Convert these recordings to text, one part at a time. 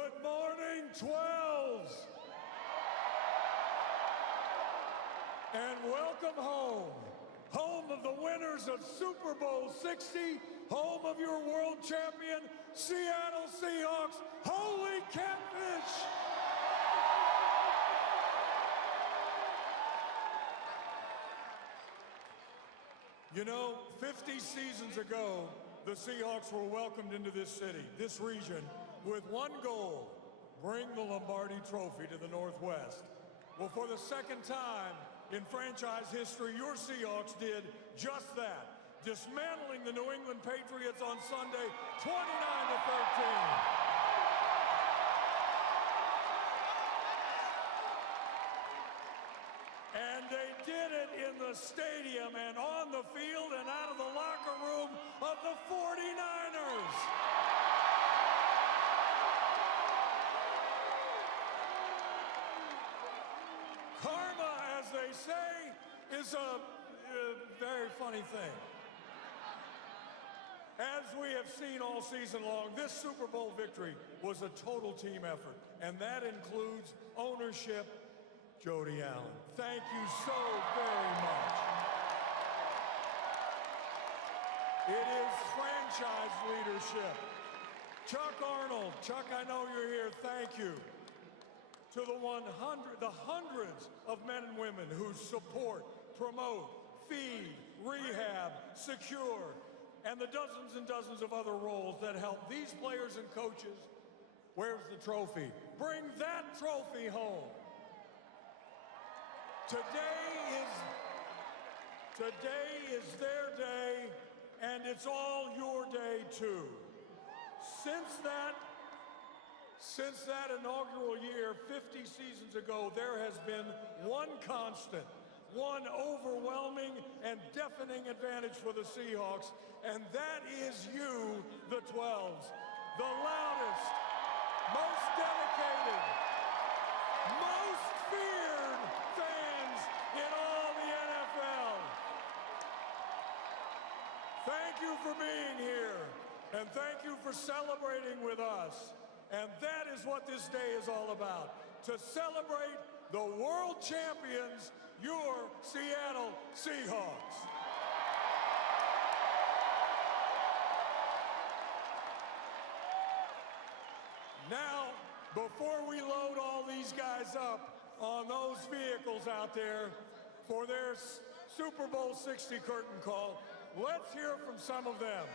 Good morning, 12s. And welcome home. Home of the winners of Super Bowl 60, home of your world champion, Seattle Seahawks. Holy catfish! You know, 50 seasons ago, the Seahawks were welcomed into this city, this region, with one goal: bring the Lombardi Trophy to the Northwest. Well, for the second time in franchise history, your Seahawks did just that, dismantling the New England Patriots on Sunday, 29-13. And they did it in the stadium and on the field and out of the locker room of the 49ers. Karma, as they say, is a very funny thing. As we have seen all season long, this Super Bowl victory was a total team effort, and that includes ownership. Jody Allen, thank you so very much. It is franchise leadership. Chuck Arnold, Chuck, I know you're here, thank you. To the hundreds of men and women who support, promote, feed, rehab, secure, and the dozens and dozens of other roles that help these players and coaches. Where's the trophy? Bring that trophy home. Today is their day, and it's all your day too. Since that inaugural year, 50 seasons ago, there has been one constant, one overwhelming and deafening advantage for the Seahawks, and that is you, the 12s. The loudest, most dedicated, most feared fans in all the NFL. Thank you for being here, and thank you for celebrating with us. And that is what this day is all about, to celebrate the world champions, your Seattle Seahawks. Now, before we load all these guys up on those vehicles out there for their Super Bowl 60 curtain call, let's hear from some of them.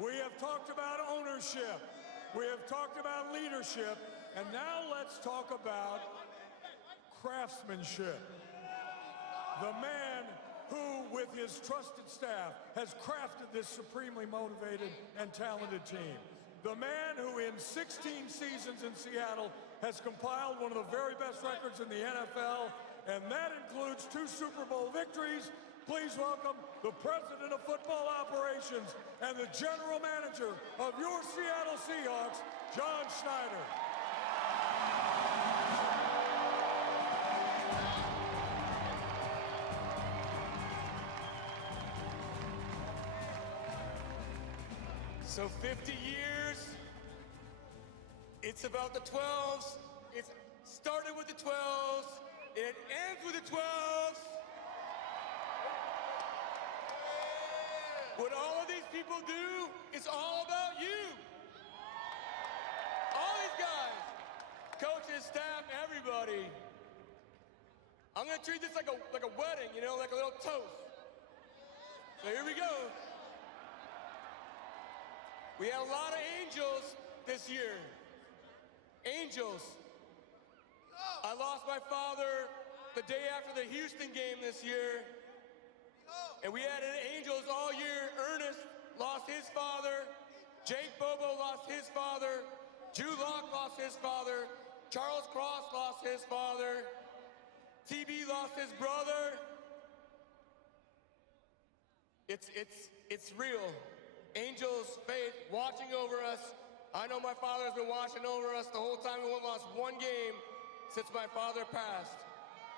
We have talked about ownership, we have talked about leadership, and now let's talk about craftsmanship. The man who, with his trusted staff, has crafted this supremely motivated and talented team. The man who, in 16 seasons in Seattle, has compiled one of the very best records in the NFL, and that includes 2 Super Bowl victories. Please welcome the President of Football Operations and the General Manager of your Seattle Seahawks, John Schneider. So 50 years, it's about the 12s. It started with the 12s, it ends with the 12s. What all of these people do is all about you. All these guys, coaches, staff, everybody. I'm gonna treat this like a wedding, you know, like a little toast. So here we go. We had a lot of angels this year. Angels. I lost my father the day after the Houston game this year. And we had angels all year. Ernest lost his father. Jake Bobo lost his father. Drew Lock lost his father. Charles Cross lost his father. TB lost his brother. It's real. Angels, faith, watching over us. I know my father has been watching over us the whole time. We haven't lost one game since my father passed.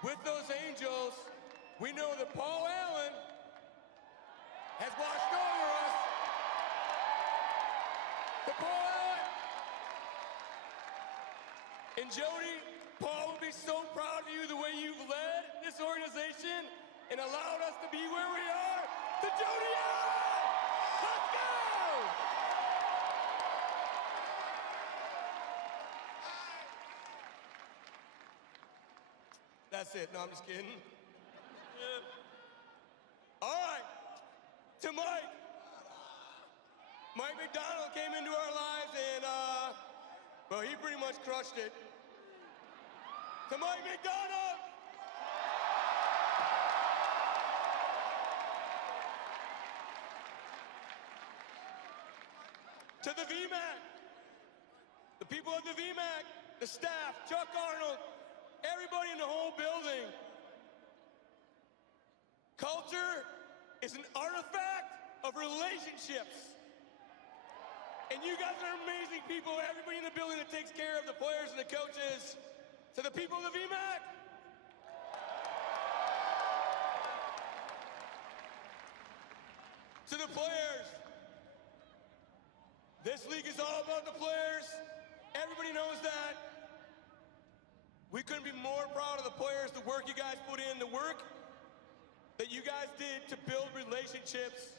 With those angels, we know that Paul Allen has watched over us. For Paul Allen and Jody, Paul will be so proud of you the way you've led this organization and allowed us to be where we are. To Jody Allen! Let's go! That's it. No, I'm just kidding. All right. To Mike. Mike McDonald came into our lives and, well, he pretty much crushed it. To Mike McDonald. To the VMAC. The people of the VMAC, the staff, Chuck Arnold, everybody in the whole building. Culture is an artifact of relationships. And you guys are amazing people, everybody in the building that takes care of the players and the coaches. To the people of the VMAC. To the players. This league is all about the players. Everybody knows that. We couldn't be more proud of the players, the work you guys put in, the work that you guys did to build relationships,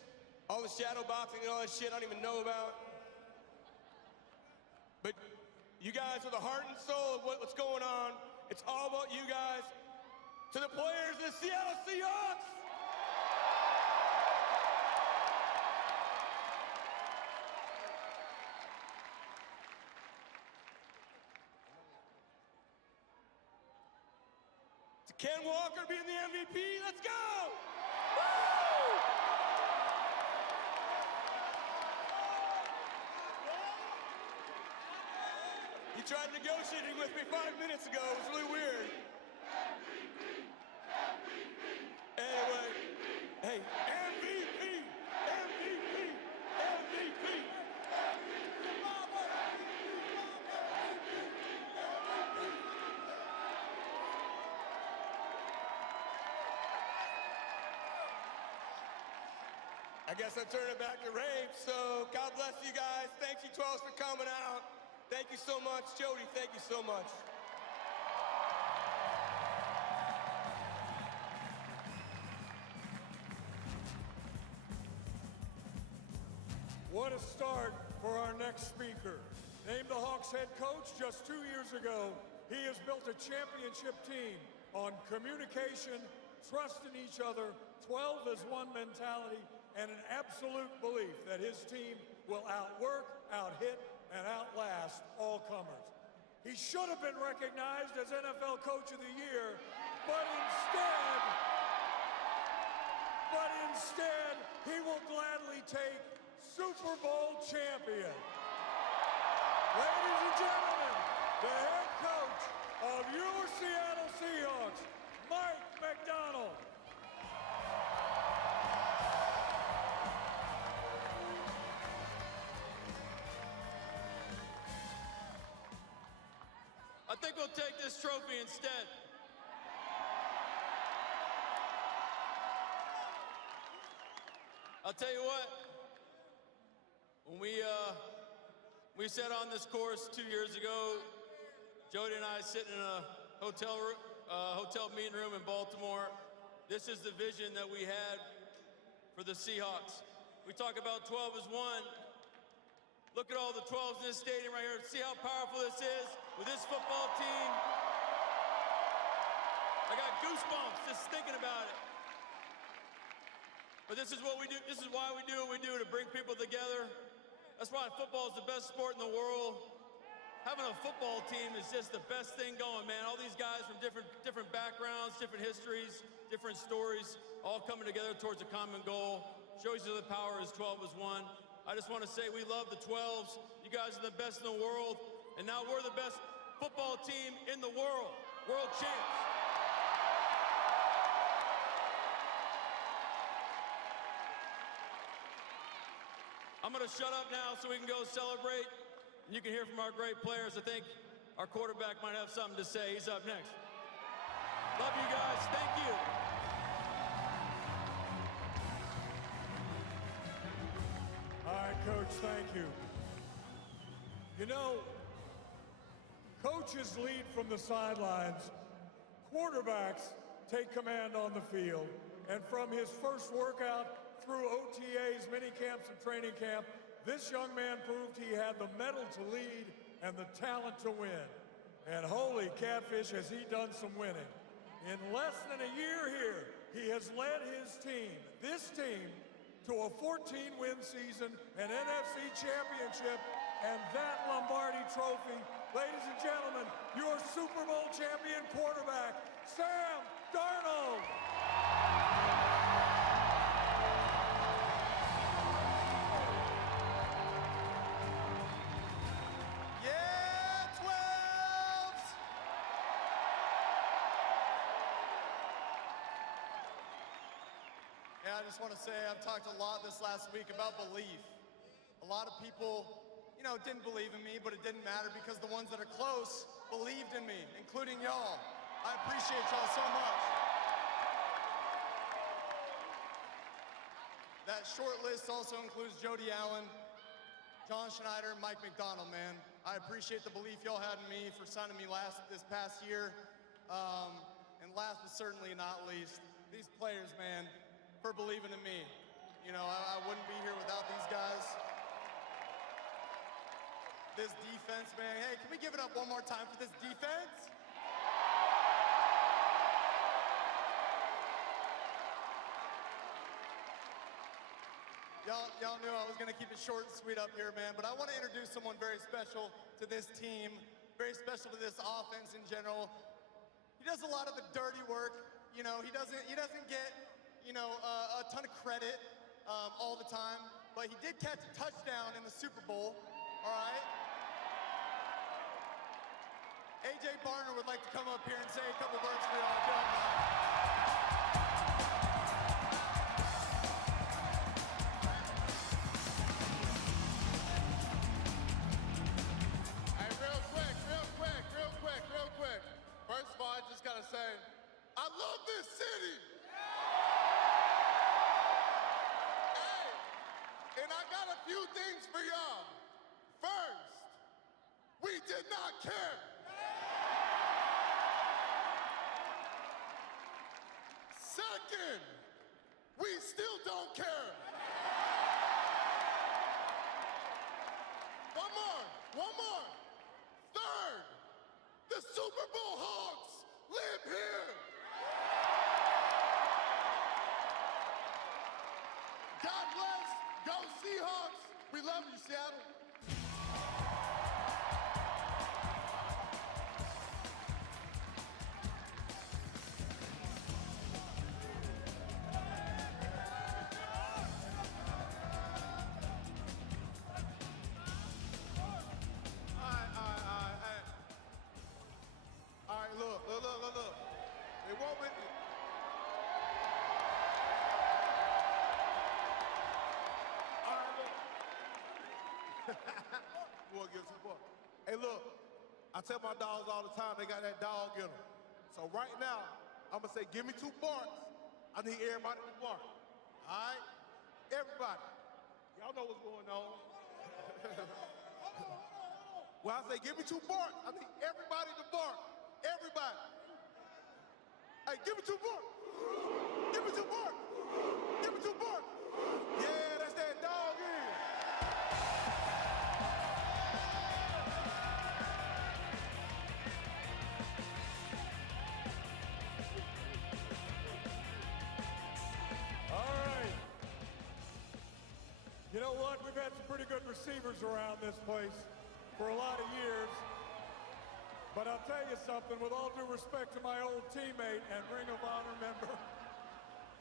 all the shadow boxing and all that shit I don't even know about. But you guys are the heart and soul of what's going on. It's all about you guys. To the players of the Seattle Seahawks. To Ken Walker being the MVP. Let's go! Woo! He tried negotiating with me 5 minutes ago. It was really weird. Anyway, hey, MVP, MVP, MVP. I guess I turn it back to Rafe. So God bless you guys. Thank you, 12s, for coming out. Thank you so much. Jody, thank you so much. What a start for our next speaker. Named the Hawks head coach just 2 years ago, he has built a championship team on communication, trust in each other, 12 as one mentality, and an absolute belief that his team will outwork, outhit, and outlast all comers. He should have been recognized as NFL Coach of the Year, but instead, he will gladly take Super Bowl champion. Ladies and gentlemen, the head coach of your Seattle Seahawks, Mike McDonald. I think we'll take this trophy instead. I'll tell you what, when we set on this course 2 years ago, Jody and I sitting in a hotel meeting room in Baltimore. This is the vision that we had for the Seahawks. We talk about 12 as one. Look at all the 12s in this stadium right here. See how powerful this is with this football team. I got goosebumps just thinking about it. But this is what we do. This is why we do what we do, to bring people together. That's why football is the best sport in the world. Having a football team is just the best thing going, man. All these guys from different backgrounds, different histories, different stories, all coming together towards a common goal. Shows you the power is 12 as one. I just want to say we love the 12s. You guys are the best in the world. And now we're the best football team in the world. World champs. I'm going to shut up now so we can go celebrate. And you can hear from our great players. I think our quarterback might have something to say. He's up next. Love you guys. Thank you. All right, Coach, thank you. You know, coaches lead from the sidelines. Quarterbacks take command on the field. And from his first workout through OTAs, mini camps, and training camp, this young man proved he had the mettle to lead and the talent to win. And holy catfish, has he done some winning. In less than a year here, he has led his team, this team, to a 14-win season, an NFC championship, and that Lombardi trophy. Ladies and gentlemen, your Super Bowl champion quarterback, Sam Darnold. Yeah, 12s! Yeah, I just want to say I've talked a lot this last week about belief. A lot of people, you know, didn't believe in me, but it didn't matter because the ones that are close believed in me, including y'all. I appreciate y'all so much. That short list also includes Jody Allen, John Schneider, Mike McDonald, man. I appreciate the belief y'all had in me for signing me this past year. And last but certainly not least, these players, man, for believing in me. You know, I wouldn't be here without these guys. This defense, man. Hey, can we give it up one more time for this defense? Y'all knew I was gonna keep it short and sweet up here, man, but I wanna introduce someone very special to this team, very special to this offense in general. He does a lot of the dirty work. You know, he doesn't get, you know, a ton of credit all the time, but he did catch a touchdown in the Super Bowl, all right? AJ Barner would like to come up here and say a couple words for y'all. Hey, real quick. First of all, I just gotta say, I love this city. Hey, and I got a few things for y'all. First, we did not care. Second, we still don't care. One more. Third, the Super Bowl Hawks live here. God bless. Go Seahawks. We love you, Seattle. All right, look. It won't be. All right, look. We'll give support. Hey, look. I tell my dogs all the time, they got that dog in them. So right now, I'm going to say, give me 2 barks. I need everybody to bark. All right? Everybody. Y'all know what's going on. Well, I say, give me 2 barks. I need everybody to bark. Everybody. Hey, give me 2 barks. Give me 2 barks. Give me 2 barks. Yeah, that's that dog in. All right. You know what? We've had some pretty good receivers around this place for a lot of years. But I'll tell you something, with all due respect to my old teammate and Ring of Honor member,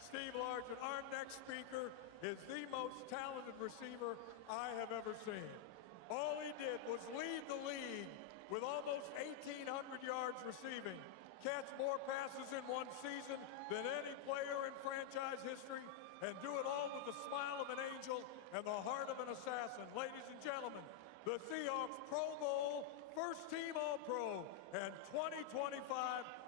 Steve Largent, our next speaker is the most talented receiver I have ever seen. All he did was lead the league with almost 1,800 yards receiving, catch more passes in one season than any player in franchise history, and do it all with the smile of an angel and the heart of an assassin. Ladies and gentlemen, the Seahawks Pro Bowl First Team All-Pro and 2025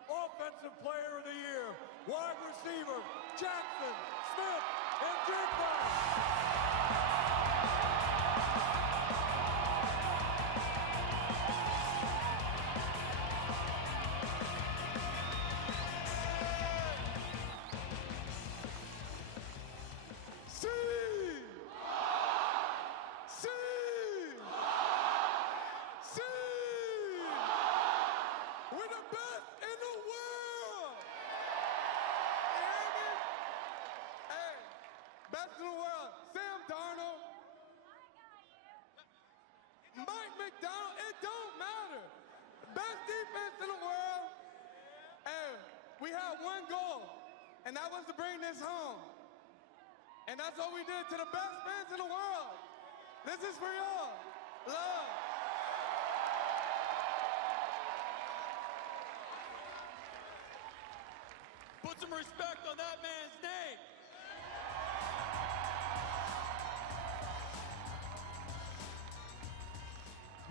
Offensive Player of the Year, wide receiver Jackson Smith and Jigba. one goal, and that was to bring this home. And that's what we did to the best fans in the world. This is for y'all. Love. Put some respect on that man's name.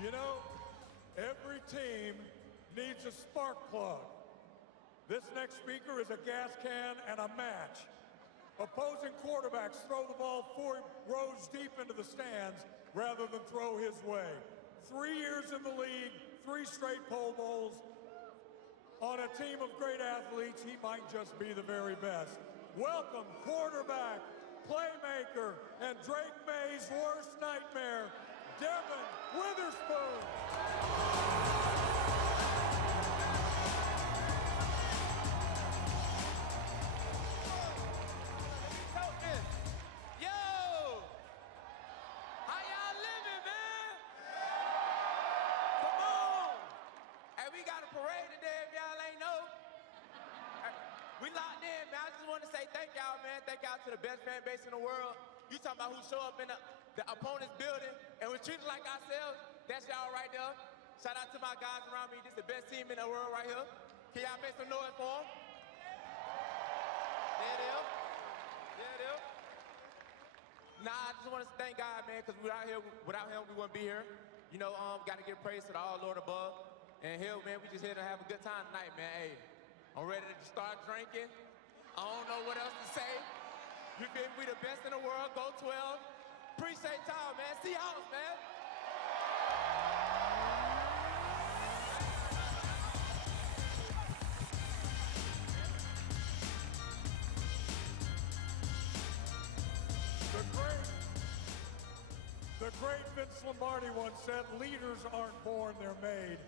You know, every team needs a spark plug. This next speaker is a gas can and a match. Opposing quarterbacks throw the ball 4 rows deep into the stands rather than throw his way. 3 years in the league, 3 straight Pro Bowls. On a team of great athletes, he might just be the very best. Welcome, quarterback, playmaker, and Drake May's worst nightmare, Devin Witherspoon. To the best fan base in the world. You talking about who show up in the opponent's building and was treated like ourselves? That's y'all right there. Shout out to my guys around me. This is the best team in the world right here. Can y'all make some noise for them? There it is. There it is. Nah, I just want to thank God, man, because without him, we wouldn't be here. You know, got to give praise to the All-Lord above. And hell, man, we just here to have a good time tonight, man. Hey, I'm ready to start drinking. I don't know what else to say. You feel me? We the best in the world. Go 12. Appreciate y'all, man. Seahawks, man. The great Vince Lombardi once said, leaders aren't born, they're made.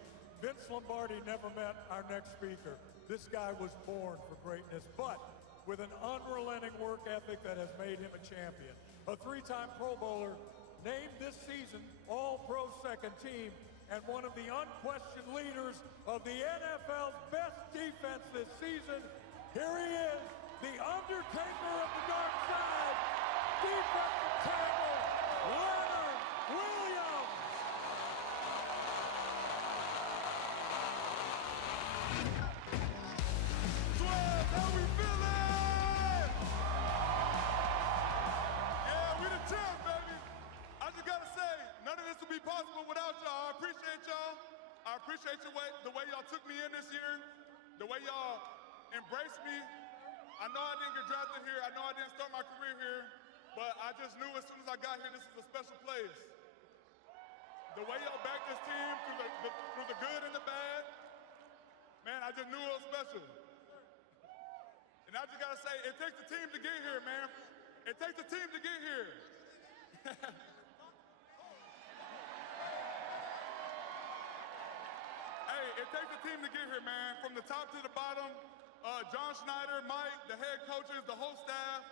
Vince Lombardi never met our next speaker. This guy was born for greatness, but with an unrelenting work ethic that has made him a champion. A 3-time Pro Bowler, named this season All-Pro second team, and one of the unquestioned leaders of the NFL's best defense this season. Here he is, the Undertaker of the Dark Side, defensive tackle, Leonard Williams. How we feeling? Yeah, we the champ, baby. I just gotta say, none of this would be possible without y'all. I appreciate y'all. I appreciate the way y'all took me in this year, the way y'all embraced me. I know I didn't get drafted here. I know I didn't start my career here, but I just knew as soon as I got here, this was a special place. The way y'all backed this team through the good and the bad, man, I just knew it was special. And I just gotta say, it takes a team to get here, man. It takes a team to get here. Hey, it takes a team to get here, man. From the top to the bottom, John Schneider, Mike, the head coaches, the whole staff,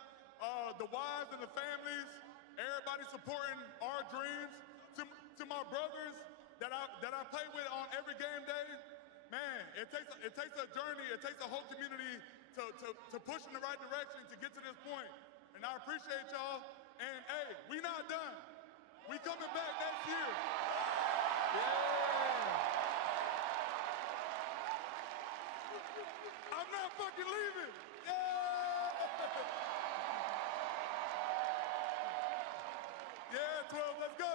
the wives and the families, everybody supporting our dreams. To my brothers that I play with on every game day, man, it takes a journey, it takes a whole community to push in the right direction to get to this point. And I appreciate y'all. And hey, we not done. We coming back next year. Yeah. I'm not fucking leaving. Yeah. Yeah, 12, let's go.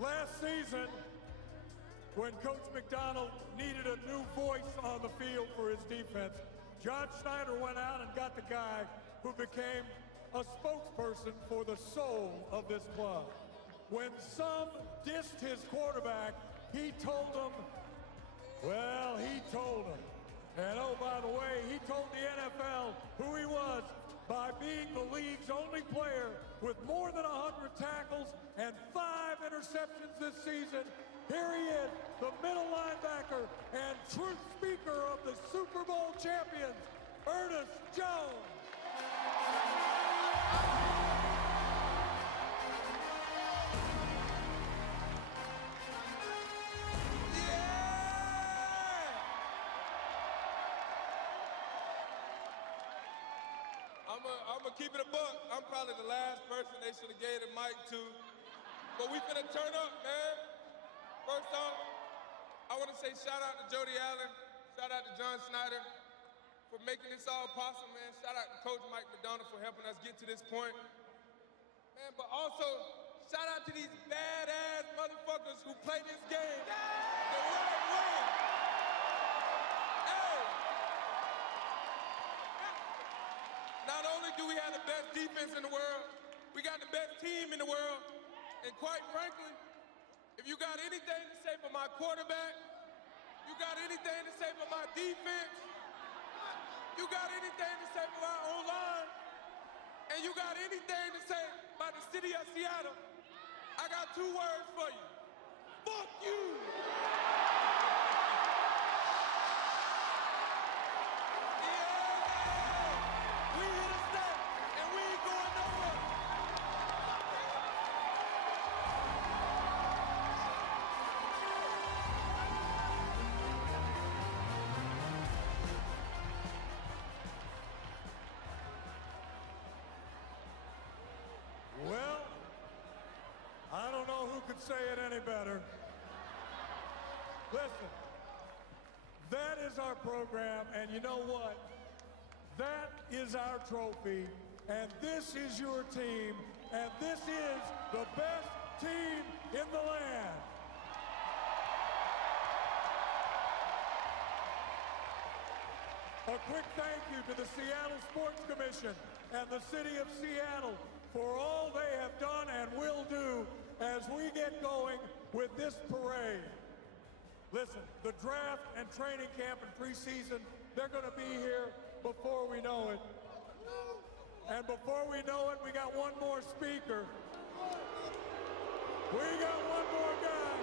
Last season, when Coach McDonald needed a new voice on the field for his defense, John Schneider went out and got the guy who became a spokesperson for the soul of this club. When some dissed his quarterback, he told them, well, he told them. And oh, by the way, he told the NFL who he was by being the league's only player with more than 100 tackles and 5 interceptions this season. Here he is, the middle linebacker and truth speaker of the Super Bowl champions, Ernest Jones. I'm gonna keep it a buck. I'm probably the last person they should have gave the mic to. But we finna turn up, man. First off, I want to say shout out to Jody Allen, shout out to John Snyder for making this all possible, man. Shout out to Coach Mike McDonald for helping us get to this point. Man, but also, shout out to these badass motherfuckers who play this game the right way. Hey! Not only do we have the best defense in the world, we got the best team in the world, and quite frankly, if you got anything to say for my quarterback, you got anything to say for my defense, you got anything to say for my O-line, and you got anything to say about the city of Seattle, I got two words for you. Fuck you! We here to stay, and we ain't going nowhere. Well, I don't know who could say it any better. Listen, that is our program, and you know what? That is our trophy, and this is your team, and this is the best team in the land. A quick thank you to the Seattle Sports Commission and the City of Seattle for all they have done and will do as we get going with this parade. Listen, the draft and training camp and preseason, they're going to be here before we know it. And before we know it, we got one more speaker. We got one more guy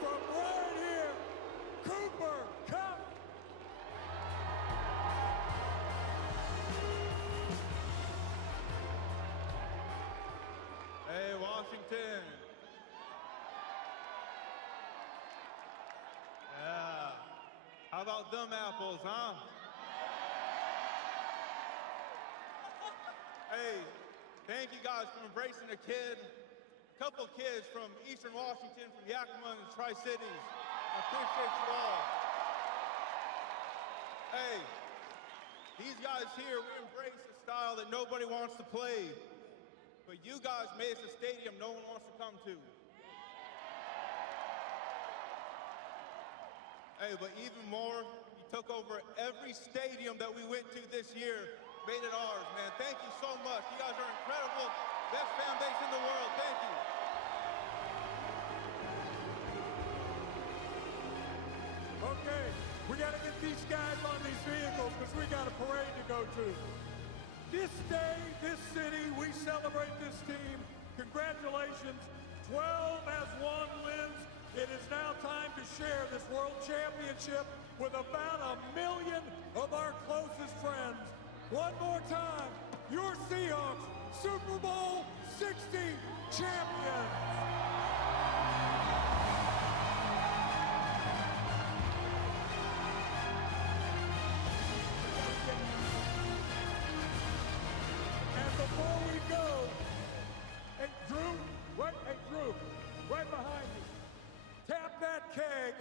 from right here, Cooper Kupp. Hey, Washington. Yeah. How about them apples, huh? Hey, thank you guys for embracing a kid. A couple kids from Eastern Washington, from Yakima and Tri-Cities. I appreciate you all. Hey, these guys here, we embrace a style that nobody wants to play. But you guys made us a stadium no one wants to come to. Hey, but even more, you took over every stadium that we went to this year, made it ours, man. Thank you so much. You guys are incredible. Best fan base in the world. Thank you. Okay, we got to get these guys on these vehicles because we got a parade to go to. This day, this city, we celebrate this team. Congratulations, 12 as one wins. It is now time to share this world championship with about 1 million of our closest friends. One more time, your Seahawks, Super Bowl 60 champions. Before we go, hey Drew, right behind you. Tap that keg.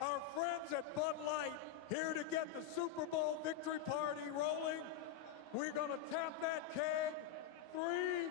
Our friends at Bud Light here to get the Super Bowl victory party rolling. We're gonna tap that keg. 3,